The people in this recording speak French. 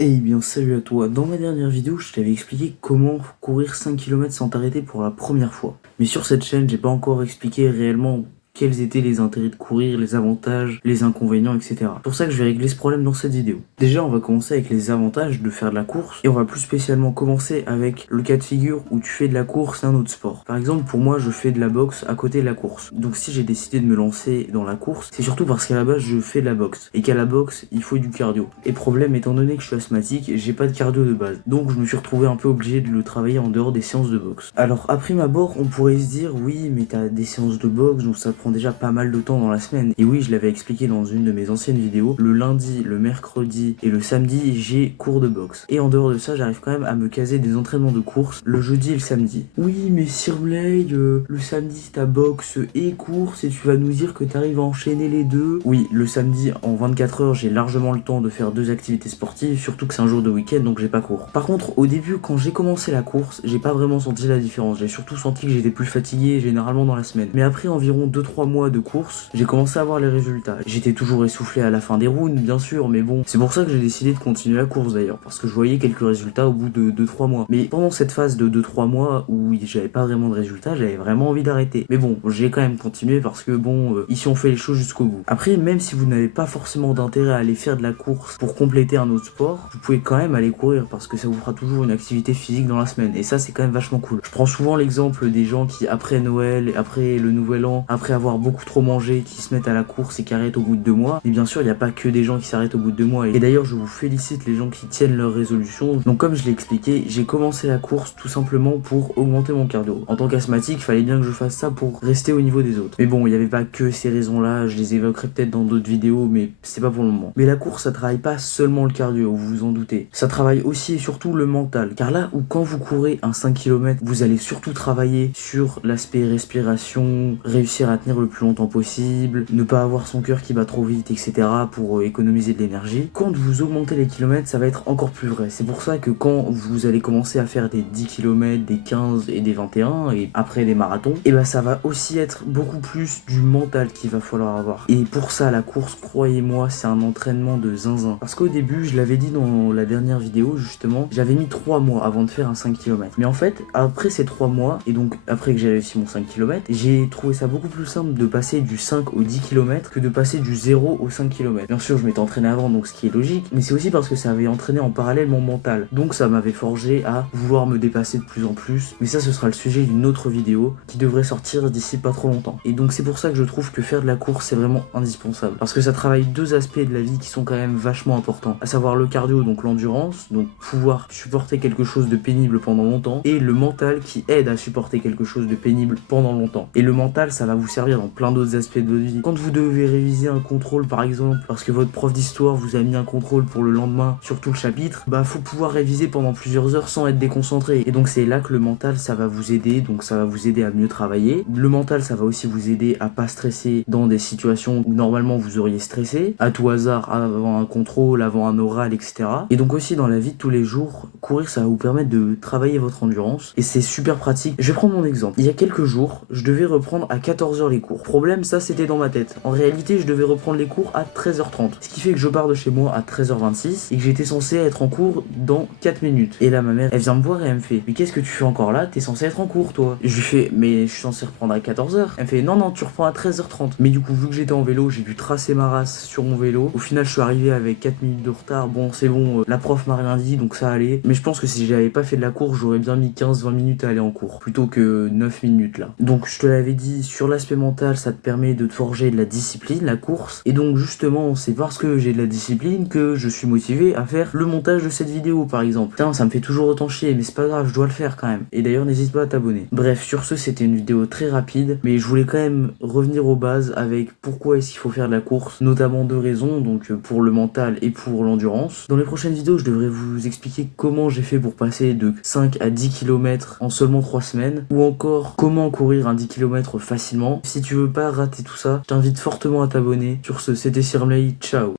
Eh bien salut à toi, dans ma dernière vidéo je t'avais expliqué comment courir 5 km sans t'arrêter pour la première fois. Mais sur cette chaîne j'ai pas encore expliqué réellement quels étaient les intérêts de courir, les avantages, les inconvénients, etc. C'est pour ça que je vais régler ce problème dans cette vidéo. Déjà on va commencer avec les avantages de faire de la course et on va plus spécialement commencer avec le cas de figure où tu fais de la course et un autre sport. Par exemple pour moi je fais de la boxe à côté de la course. Donc si j'ai décidé de me lancer dans la course, c'est surtout parce qu'à la base je fais de la boxe et qu'à la boxe il faut du cardio. Et problème étant donné que je suis asthmatique, j'ai pas de cardio de base. Donc je me suis retrouvé un peu obligé de le travailler en dehors des séances de boxe. Alors à prime abord on pourrait se dire oui mais t'as des séances de boxe donc ça prend déjà pas mal de temps dans la semaine. Et oui je l'avais expliqué dans une de mes anciennes vidéos, le lundi, le mercredi et le samedi j'ai cours de boxe. Et en dehors de ça j'arrive quand même à me caser des entraînements de course le jeudi et le samedi. Oui mais Sirblay, le samedi t'as boxe et course et tu vas nous dire que t'arrives à enchaîner les deux. Oui le samedi en 24 heures j'ai largement le temps de faire deux activités sportives, surtout que c'est un jour de week-end donc j'ai pas cours. Par contre au début quand j'ai commencé la course j'ai pas vraiment senti la différence, j'ai surtout senti que j'étais plus fatigué généralement dans la semaine. Mais après environ 2-3 mois de course j'ai commencé à voir les résultats. J'étais toujours essoufflé à la fin des rounds bien sûr mais bon c'est pour ça que j'ai décidé de continuer la course d'ailleurs parce que je voyais quelques résultats au bout de 2-3 mois. Mais pendant cette phase de 2-3 mois où j'avais pas vraiment de résultats j'avais vraiment envie d'arrêter. Mais bon j'ai quand même continué parce que bon ici on fait les choses jusqu'au bout. Après même si vous n'avez pas forcément d'intérêt à aller faire de la course pour compléter un autre sport, vous pouvez quand même aller courir parce que ça vous fera toujours une activité physique dans la semaine et ça c'est quand même vachement cool. Je prends souvent l'exemple des gens qui après Noël, après le nouvel an, après avoir beaucoup trop mangé, qui se mettent à la course et qui arrêtent au bout de 2 mois. Et bien sûr il n'y a pas que des gens qui s'arrêtent au bout de 2 mois et d'ailleurs je vous félicite les gens qui tiennent leurs résolutions. Donc comme je l'ai expliqué, j'ai commencé la course tout simplement pour augmenter mon cardio. En tant qu'asthmatique, il fallait bien que je fasse ça pour rester au niveau des autres. Mais bon, il n'y avait pas que ces raisons là, je les évoquerai peut-être dans d'autres vidéos mais c'est pas pour le moment. Mais la course ça travaille pas seulement le cardio, vous vous en doutez. Ça travaille aussi et surtout le mental. Car là où quand vous courez un 5 km, vous allez surtout travailler sur l'aspect respiration, réussir à tenir le plus longtemps possible, ne pas avoir son cœur qui bat trop vite, etc. pour économiser de l'énergie. Quand vous augmentez les kilomètres, ça va être encore plus vrai. C'est pour ça que quand vous allez commencer à faire des 10 km, des 15 et des 21 et après des marathons, et ben ça va aussi être beaucoup plus du mental qu'il va falloir avoir. Et pour ça, la course, croyez-moi, c'est un entraînement de zinzin. Parce qu'au début, je l'avais dit dans la dernière vidéo, justement, j'avais mis 3 mois avant de faire un 5 km. Mais en fait, après ces 3 mois, et donc après que j'ai réussi mon 5 km, j'ai trouvé ça beaucoup plus simple de passer du 5 au 10 km que de passer du 0 au 5 km. Bien sûr, je m'étais entraîné avant, donc ce qui est logique, mais c'est aussi parce que ça avait entraîné en parallèle mon mental. Donc ça m'avait forgé à vouloir me dépasser de plus en plus. Mais ça, ce sera le sujet d'une autre vidéo qui devrait sortir d'ici pas trop longtemps. Et donc c'est pour ça que je trouve que faire de la course, c'est vraiment indispensable. Parce que ça travaille deux aspects de la vie qui sont quand même vachement importants. À savoir le cardio, donc l'endurance, donc pouvoir supporter quelque chose de pénible pendant longtemps, et le mental qui aide à supporter quelque chose de pénible pendant longtemps. Et le mental, ça va vous servir dans plein d'autres aspects de votre vie. Quand vous devez réviser un contrôle par exemple, parce que votre prof d'histoire vous a mis un contrôle pour le lendemain sur tout le chapitre, bah faut pouvoir réviser pendant plusieurs heures sans être déconcentré. Et donc c'est là que le mental, ça va vous aider, donc ça va vous aider à mieux travailler. Le mental, ça va aussi vous aider à pas stresser dans des situations où normalement vous auriez stressé, à tout hasard, avant un contrôle, avant un oral, etc. Et donc aussi dans la vie de tous les jours, courir, ça va vous permettre de travailler votre endurance, et c'est super pratique. Je vais prendre mon exemple. Il y a quelques jours, je devais reprendre à 14h les cours. Problème, ça c'était dans ma tête. En réalité, je devais reprendre les cours à 13h30. Ce qui fait que je pars de chez moi à 13h26 et que j'étais censé être en cours dans 4 minutes. Et là, ma mère, elle vient me voir et elle me fait: mais qu'est-ce que tu fais encore là? T'es censé être en cours, toi. Je lui fais: mais je suis censé reprendre à 14h. Elle me fait: non, non, tu reprends à 13h30. Mais du coup, vu que j'étais en vélo, j'ai dû tracer ma race sur mon vélo. Au final, je suis arrivé avec 4 minutes de retard. Bon, c'est bon, la prof m'a rien dit, donc ça allait. Mais je pense que si j'avais pas fait de la course, j'aurais bien mis 15-20 minutes à aller en cours, plutôt que 9 minutes là. Donc, je te l'avais dit, sur l'aspect mental, ça te permet de te forger de la discipline, la course. Et donc, justement, c'est parce que j'ai de la discipline que je suis motivé à faire le montage de cette vidéo, par exemple. Putain, ça me fait toujours autant chier, mais c'est pas grave, je dois le faire quand même. Et d'ailleurs, n'hésite pas à t'abonner. Bref, sur ce, c'était une vidéo très rapide, mais je voulais quand même revenir aux bases avec pourquoi est-ce qu'il faut faire de la course, notamment deux raisons, donc pour le mental et pour l'endurance. Dans les prochaines vidéos, je devrais vous expliquer comment j'ai fait pour passer de 5 à 10 km en seulement 3 semaines, ou encore comment courir un 10 km facilement. Si tu veux pas rater tout ça, je t'invite fortement à t'abonner. Sur ce, c'était Sirmley, ciao.